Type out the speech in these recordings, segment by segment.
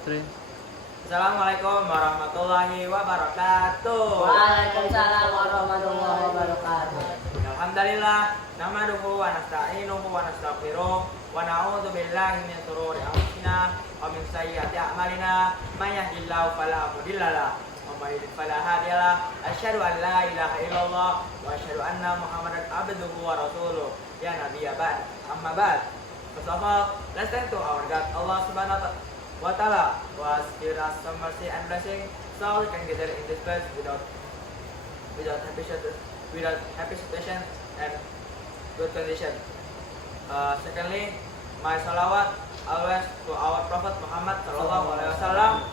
Three. Assalamualaikum warahmatullahi wabarakatuh. Waalaikumsalam warahmatullahi wabarakatuh. Alhamdulillah, nahmaduhu wa nasta'inuhu wa nastaghfiruh wa na'udzu billahi min shururi anfusina wa min sayyiati a'malina. May yahdihillahu fala mudhillalah wa may yudhlil fala hadiyalah. Asyhadu an la ilaha illallah wa asyhadu anna Muhammadan abduhu wa rasuluh. Ya nabiyya ba'd. Amma ba'd. First of all, let's thank to our God Allah Subhanahu wa ta'ala was give us some mercy and blessing so we can gather in this place without happy situation and good condition. Secondly, my salawat always to our Prophet Muhammad sallallahu alaihi wasallam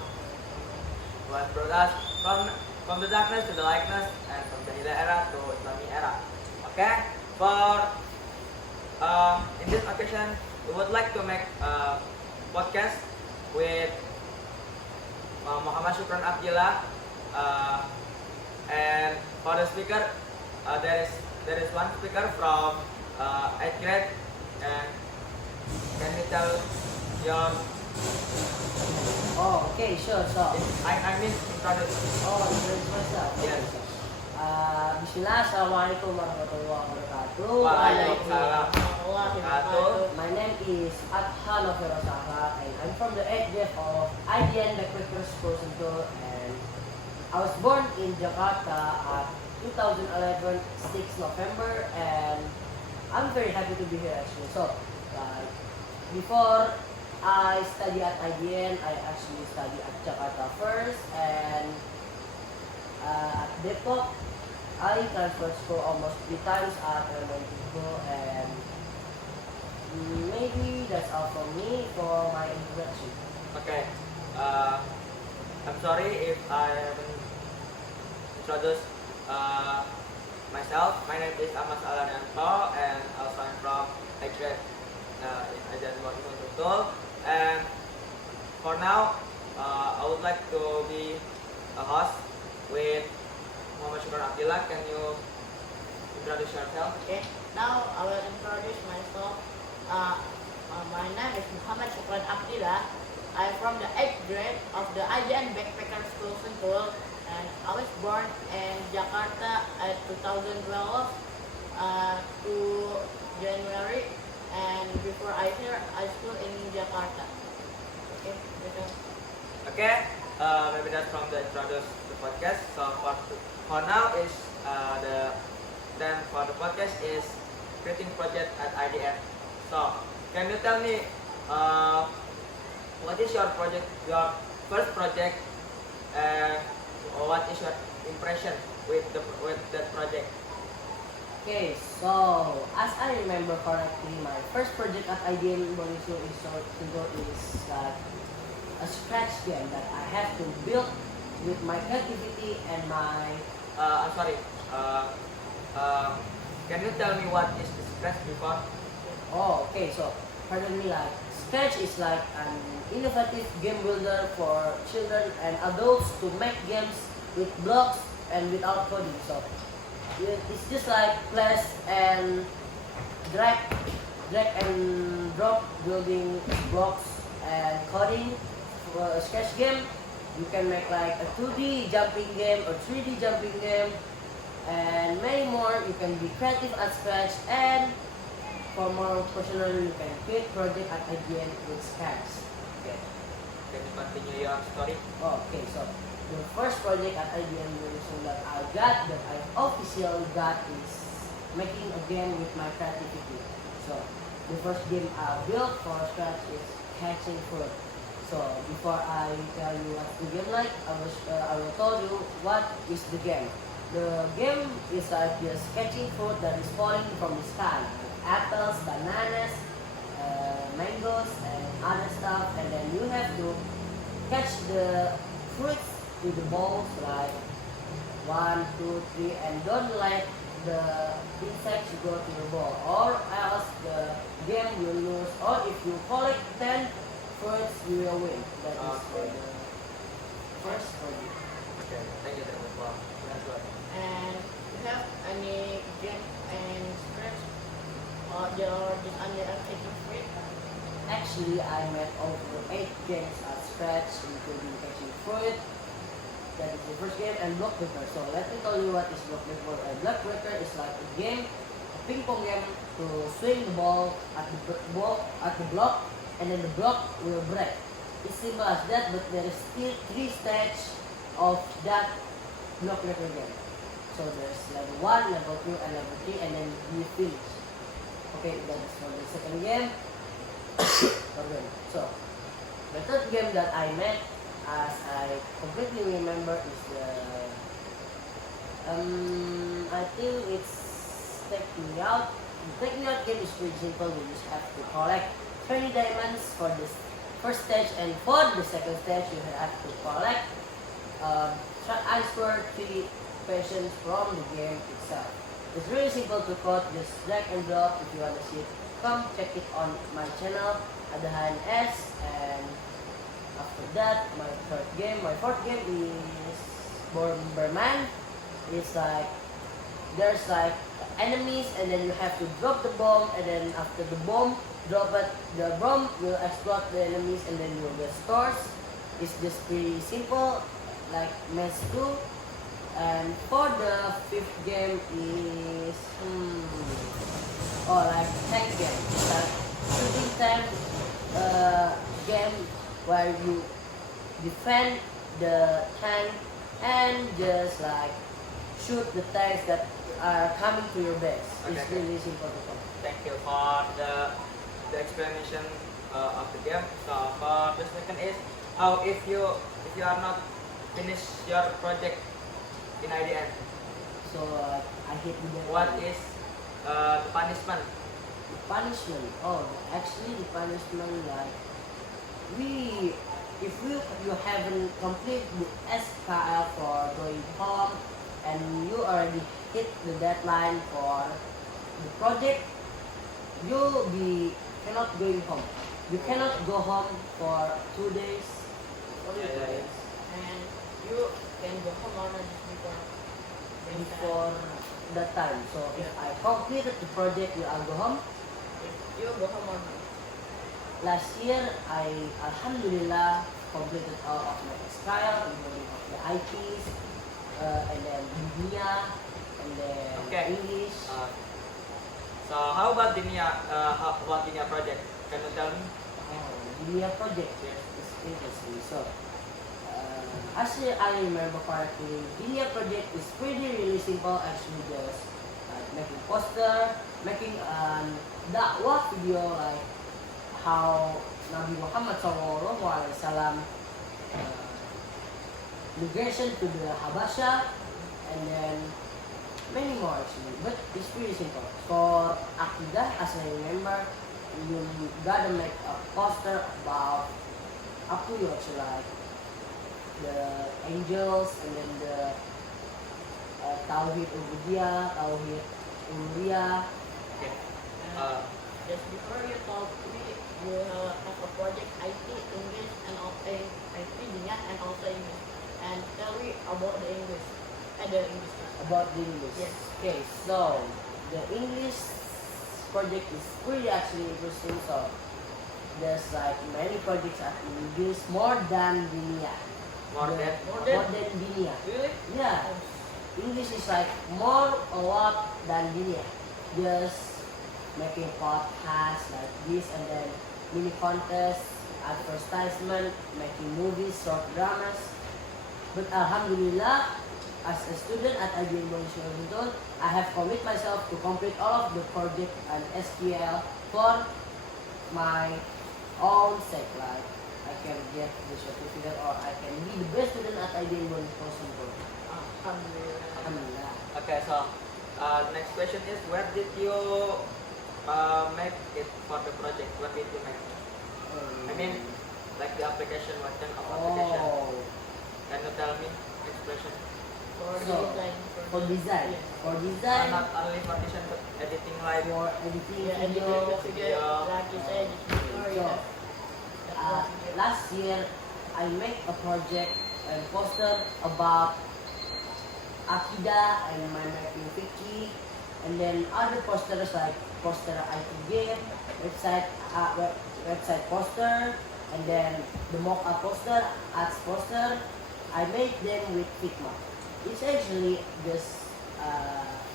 who has brought us from the darkness to the lightness and from the Hidayah era to Islamic era. Okay, for in this occasion we would like to make a podcast with Muhammad Syukran Abdillah, and for the speaker there is one speaker from 8th grade, and can you tell your Okay, sure. I mean introduce. Introduce myself. Yes. Bismillah, assalamualaikum warahmatullahi wabarakatuh. Waalaikumsalam wabarakatuh. My name is Adhan Ofirosara and I'm from the 8th grade of IDN Backpacker School Sentul, and I was born in Jakarta at 2011, 6 November, and I'm very happy to be here actually. So, before I study at IDN, I actually study at Jakarta first, and at Depok, I transferred school almost 3 times at elementary school, and maybe that's all for me for my introduction. Okay. I'm sorry if I haven't introduced myself. My name is Ahmad Alanianto, and also I'm from Egret in Ajan Motul. And for now, I would like to be a host with Muhammad Syukran Abdillah. Can you introduce yourself? Okay, now I will introduce myself. My name is Muhammad Syukran Abdillah. I'm from the 8th grade of the IDN Backpacker School Sentul, and I was born in Jakarta at 2012 to January, and before I here I school in Jakarta. Okay, betul. Okay, maybe that's from the introduce the podcast. So for now is for the podcast is creating project at IDN. So can you tell me what is your project, your first project, and what is your impression with that project? Okay, so as I remember correctly, my first project at IDN Bonisu is a scratch game that I have to build with my creativity and my I'm sorry. Can you tell me what is the scratch before? okay, so pardon me, like Scratch is like an innovative game builder for children and adults to make games with blocks and without coding. So it's just like place and drag and drop building blocks and coding. For a Scratch game, you can make like a 2D jumping game or 3D jumping game and many more. You can be creative at Scratch, and for more personally, you can create project at IDN with Scratch. Okay. Can you continue your story? Okay, so the first project at IDN that I officially got is making a game with my creativity. So the first game I built for Scratch is Catching Fruit. So before I tell you what the game like, I will tell you what is the game. The game is like just catching fruit that is falling from the sky. Apples, bananas, mangoes, and other stuff, and then you have to catch the fruits with the balls like 1, 2, 3, and don't let the insects go to the ball, or else the game will lose. Or if you collect 10 fruits, you will win. That is for the first project. Okay. Thank you very much for that. And you have any game and Scratch or just only a taking free? Actually, I made over 8 games at scratch, including catching fruit. That is the first game, and block breaker. So let me tell you what is block breaker. A block breaker is like a game, a ping pong game, to swing the ball at the block, and then the block will break. It's simple as that, but there is still 3 stages of that block breaker game. So there's level 1, level 2, and level 3, and then you finish. Okay, that is for the second game. Okay, so the third game that I made, as I completely remember, is I think it's Take Me Out. The Take Me Out game is pretty simple. You just have to collect 20 diamonds for this first stage, and for the second stage you have to collect answer 3 questions from the game itself. It's really simple to code, just drag and drop. If you want to see it, come check it on my channel, Adahan S. And after that, my fourth game is Bomberman. It's like, there's like enemies, and then you have to drop the bomb, and then after the bomb, drop it, the bomb will explode the enemies, and then you'll get stars. It's just pretty simple, like Mess 2. And for the fifth game is like tank game. It's like shooting tank game where you defend the tank and just like shoot the tanks that are coming to your base. It's Okay. really simple to play. Thank you for the explanation of the game. So for the second is how if you are not finish your project in IDN, So I hit the what is the punishment? the punishment? Oh, actually the punishment, like if you haven't completed the SKL for going home, and you already hit the deadline for the project, cannot going home. You cannot go home for 2 days. Only Yeah, 2 yeah, yeah. days And you can go home on just before that time. So if I completed the project, I'll go home. if you go home on Last year, I alhamdulillah completed all of my SKL, including of the IPs, and then dunia, and then Okay. English. So how about Dinia project? Can you tell me? Dunia project is interesting. So, as I remember correctly, Dunia project is really simple. Actually, just making poster, making dakwah video, like how Nabi Muhammad SAW migration to the Habasha, and then many more actually. But it's pretty simple. For Akidah, as I remember, you gotta make a poster about Apuyo, like the angels, and then the Tauhid Ubudiyah, Tauhid Uluhiyah. Okay. just before you told me you have a project IT English and also IT Dinya and also English, and tell me about the English and the English class. About the English. Yes. Okay, so the English project is pretty actually interesting. So there's like many projects at English more than Dinia. More than More than- More than Dinia. Really? Yeah. English is like a lot than Dinia. Just making podcasts like this, and then mini contests, advertisement, making movies, short dramas. But alhamdulillah, as a student at IBM Indonesia Washington, I have commit myself to complete all of the project and SQL for my own sake. Like I can get the certificate, or I can be the best student at IBM Indonesia Washington. Alhamdulillah. Alhamdulillah. Okay, so next question is where did you make it for the project? What did you make? I mean, like the application, what kind of application? Oh, Can you tell me expression? For So, design. for design. Yes. For design, Not only for design but editing like for editing Yeah, and video. the video, like you said, just before you So, have that video. last year, I made a project and poster about Akidah and my mapping Fiki, and then other posters like poster IT game, website poster, And then the mock-up poster, ads poster, I made them with Figma. It's actually just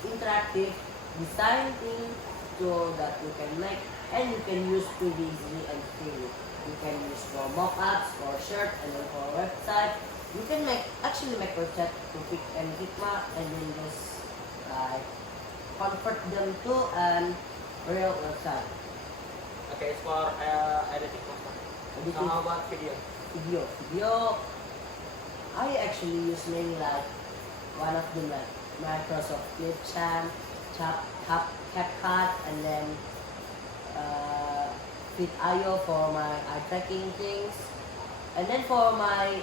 interactive design thing so that you can make and you can use pretty easily and freely. You can use for mock-ups, for shirt, and then for website. You can actually make website to Figma and then just like convert them to an real website. Okay, it's for editing poster. So Editing. how about video? Video, I actually use mainly like one of them like Microsoft Clipchamp, CapCut, and then Fit.io for my eye tracking things. And then for my,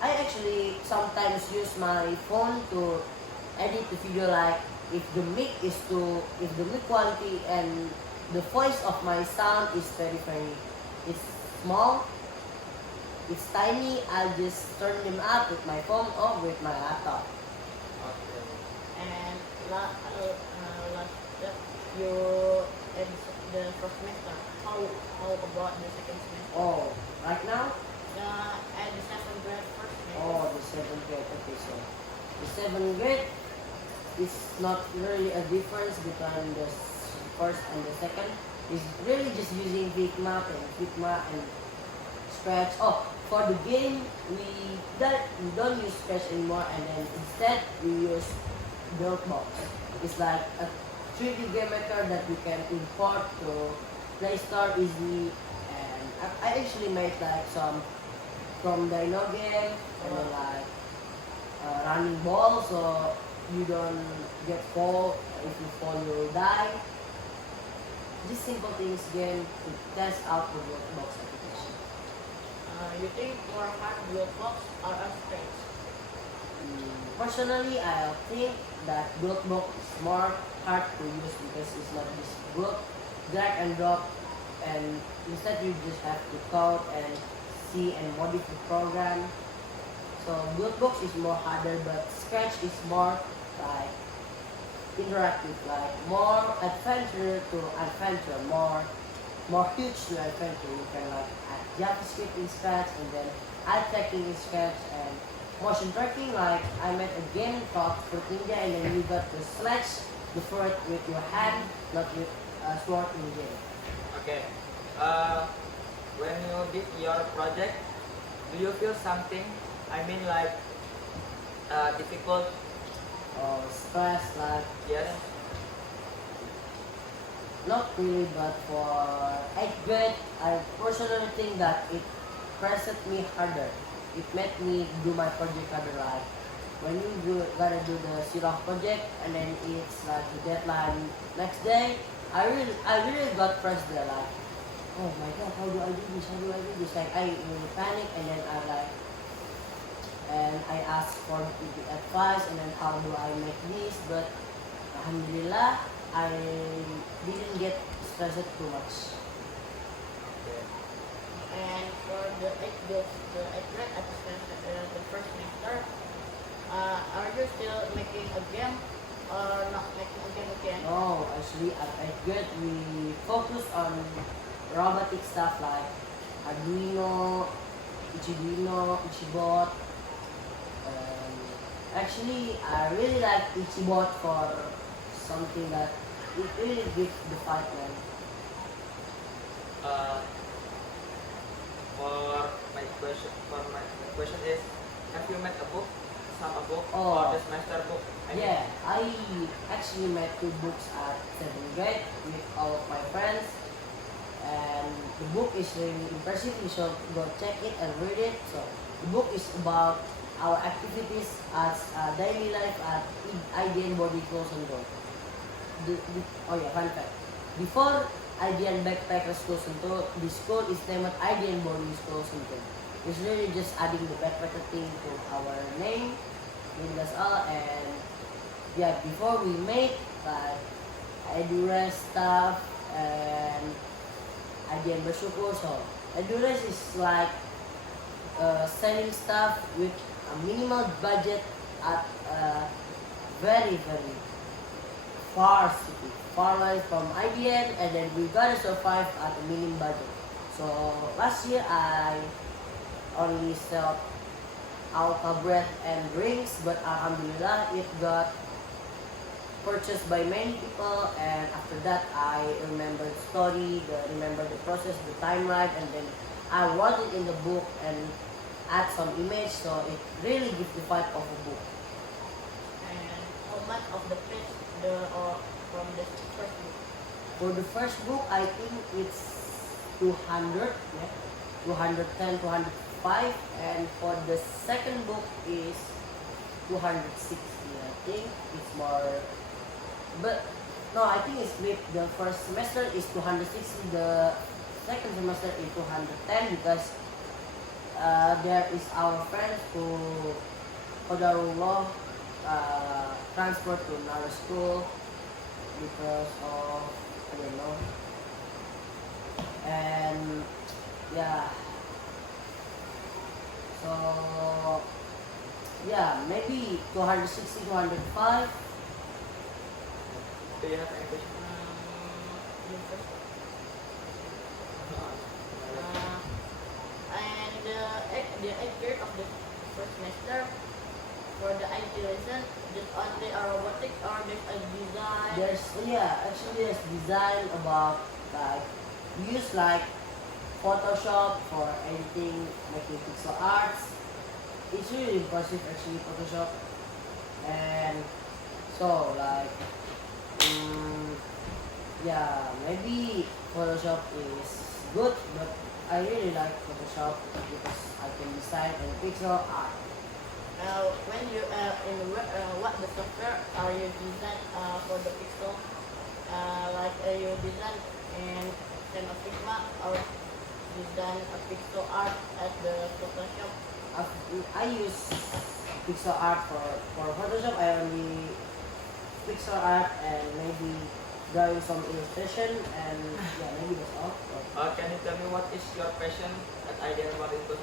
I actually sometimes use my phone to edit the video like if the mic quality and the voice of my sound is very, it's small, it's tiny, I'll just turn them up with my phone or with my laptop. Okay. And last step, you in the first semester. How about the second semester? Oh, right now? And the second grade first semester. Oh, the 7th grade. Okay, so the 7th grade is not really a difference between the first and the second. It's really just using Figma and Scratch. Oh, for the game, we don't use Scratch anymore, and then instead we use Buildbox. It's like a 3D game maker that you can import to Play Store easily. And I actually made like some from Dino game and then like running ball, so you don't get fall. If you fall, you will die. Just simple things again to test out the Buildbox application. You think more hard Buildbox or Scratch? Personally, I think that Buildbox is more hard to use because it's not just drag and drop, and instead you just have to code and see and modify the program. So Buildbox is more harder, but Scratch is more like interactive, like more adventure to adventure, more huge to adventure. You can like add JavaScript in Scratch and then eye tracking in Scratch and motion tracking. Like I made a game called Fruit Ninja, and then you got to slash the fruit with your hand, not with a sword in the game. Okay. When you did your project, do you feel something? I mean, like difficult? Or stress, like Yes. not really, but for 8th grade, I personally think that it pressed me harder. It made me do my project harder. Like when you gotta do the Sirah project and then it's like the deadline next day, I really got pressed there. Like, oh my god, how do I do this? How do I do this? Like I really panic, and then I ask for the advice, and then how do I make this? But alhamdulillah, I didn't get stressed too much. Okay. And for the 8th grade at the first semester, are you still making a game or not making a game again? No, actually at 8th grade we focus on robotic stuff like Arduino, Ichibot. Actually, I really like Ichibot for something that it really gives the fight, man. My question is, have you made a book? A book Oh. or the semester book? I mean, Yeah, I actually made 2 books at 7th grade with all of my friends, and the book is really impressive. You should go check it and read it. So the book is about our activities as daily life at IDN Body Clothes and Go. Oh yeah, fun fact. Before IDN Backpackers Clothes and Go, the school is named IDN Body Clothes and Go. It's really just adding the backpacker thing to our name. Maybe that's all. And yeah, before we made like Edures stuff and IDN Bersyukur. So Edures is like selling stuff with a minimal budget at a very far city, far away from IDN, and then we gotta survive at a minimum budget. So last year I only sell alka bread and drinks, but alhamdulillah it got purchased by many people, and after that I remember the story, remember the process, the timeline, and then I wrote it in the book and add some image, so it really gives the vibe of a book. And how much of the page the or from the first book? For the first book, I think it's 200, yeah, 210, 205, and for the second book is 260. I think it's more, but no, I think it's split. The first semester is 260, the second semester is 210 because there is our friend who Qadarullah transferred to another school because of I don't know, and yeah, so yeah, maybe 260, 205. Do you have any question? You first. And the eighth grade of the first semester for the IT lesson, just only a robotics or there's a design. Actually there's design about like use like Photoshop for editing, making pixel arts. It's really impressive actually Photoshop, and so like yeah, maybe Photoshop is good, but I really like Photoshop because I can design and pixel art. When you what the software are you design for the pixel? Like you design in Figma or design a pixel art at the Photoshop? I use pixel art for Photoshop. I only pixel art and maybe drawing some illustration, and yeah, maybe that's all. Can you tell me what is your passion at IDN Marine Coast?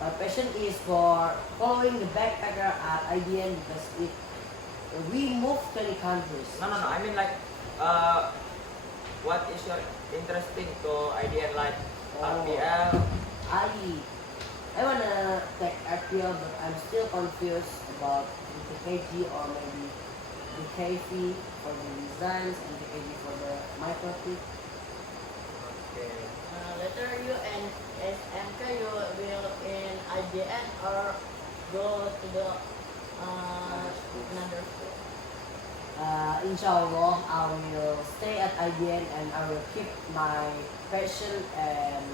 My passion is for following the backpacker at IDN because we moved 20 countries. No. I mean like, what is your interesting to IDN like RPL? I wanna take RPL, but I'm still confused about the KG or maybe the KV for the designs and the KG for the microchip. Okay. Later you and SMK you will in IDN or go to the another school? Inshallah, I will stay at IDN and I will keep my passion and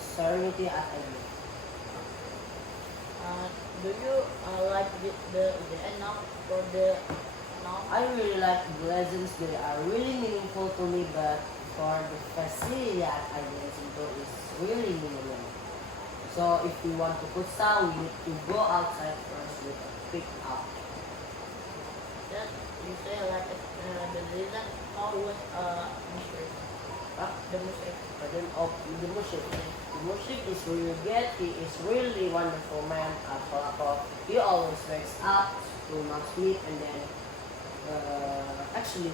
serenity at IDN. Do you like the end now for the now? I really like the lessons, they are really meaningful to me, but for the facility at IDN Sinto is really minimum. So if we want to put sound, we need to go outside first with a pick up. That you say like the reason how was Mushrif? The Mushrif. But then of the Mushrik. The Mushrik is really good, he is really wonderful man at Polakov. He always wakes up to not sleep, and then actually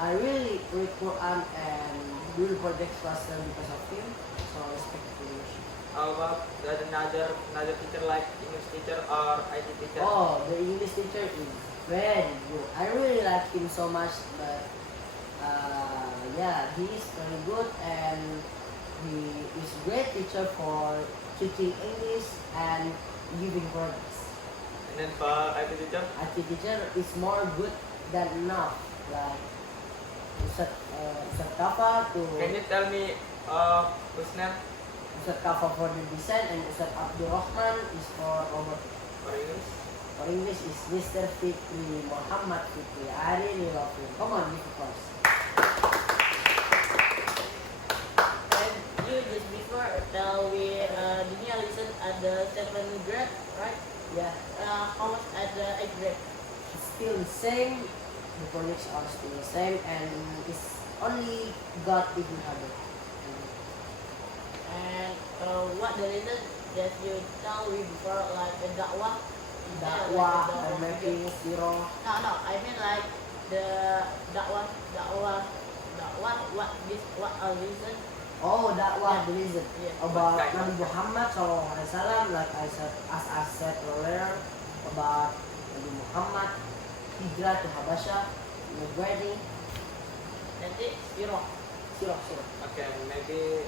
I really read Quran and do the project faster because of him. So respect to the Mushrik. How about another teacher like English teacher or IT teacher? Oh, the English teacher is very good. I really like him so much, but yeah, he is very good and he is great teacher for teaching English and giving projects. And then for IT teacher? IT teacher is more good than enough. Like Ustad Kafa to Can you tell me Husnan Ustad Kafa for the design, and Ustad Abdul Rahman is for robot. for English? For English is Mr. Fikri Muhammad Fikri. I really love him. Come on, give a course. And you just before tell we Dunia listen at the 7th grade, right? Yeah, How much at the 8th grade? it's still the same. The projects are still the same, and it's only got even harder. And what the reason that you tell me before like the dakwah? Dakwah, I'm making zero. No, I mean like the dakwah. What a reason Oh, that was the reason. Yeah. About What kind Nabi of- Muhammad SAW, like I said, as I said earlier, about Nabi Muhammad, hijrah to Habasha, migrating, Nanti Europe. sirah. Okay, maybe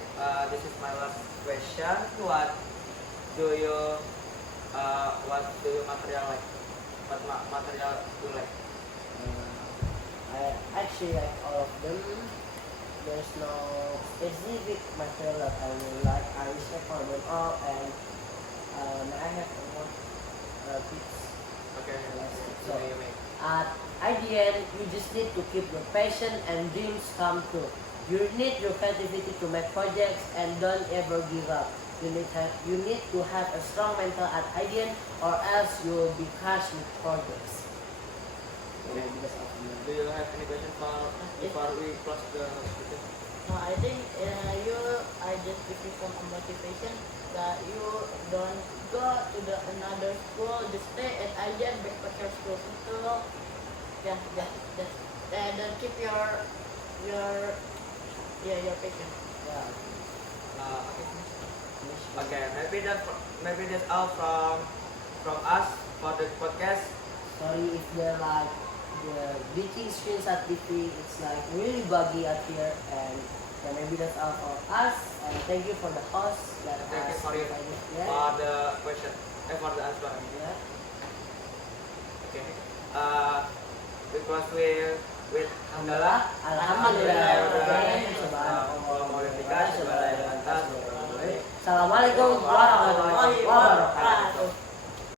this is my last question. What do you material like? What material do you like? I actually like all of them. There's no specific material that I will like. I respect for them all, and I have one tips. Okay, So, so you make. At IDN, you just need to keep your passion and dreams come true. You need your creativity to make projects and don't ever give up. You need to have a strong mental at IDN, or else you will be crushed with projects. Okay. Do you have any question before we close the discussion? No, I think I just give you some motivation that you don't go to the another school, just stay at IJN Backpacker School. So, yeah, and then keep your passion. Yeah. Okay. Okay, maybe that's all from us for the podcast. Sorry if they're like the glitching screens at TV, it's like really buggy out here, and maybe that's all for us. And thank you for the host that Thank you has for you invited here. for the question, for the answer. Yeah. Okay. We close with Alhamdulillah. Assalamualaikum warahmatullahi wabarakatuh.